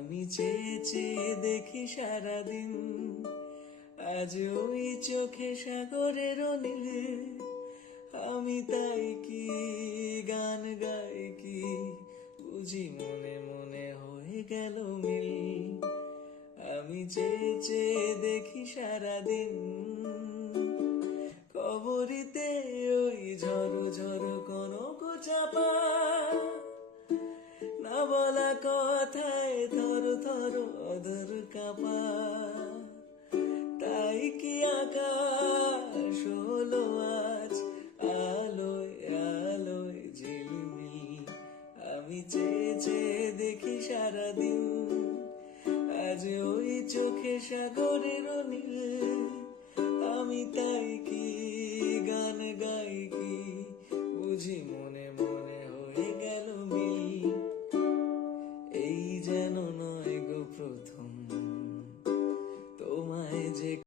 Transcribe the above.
আমি চেয়ে চেয়ে দেখি সারাদিন, আজ ওই চোখে সাগরের নীল। আমি তাই কি গান গাই কি, বুঝি মনে মনে হয়ে গেল মিল। আমি চেয়ে চেয়ে দেখি সারাদিন, কবরিতে ওই ঝড়ো ঝড়ো কনক চাপা, না বলা কথায় থর থর অধর কাপা। তাই কি আকাশ হলো আজ আলোয় আলোয় ঝিলমিল। আমি চেয়ে চেয়ে দেখি সারাদিন, আজ ওই চোখে সাগরের নীল। আমি তাই কি গান গাই কি, বুঝি মনে মনে হয়ে গেল মিল। এই যেন নয় গো প্রথম তোমায় যে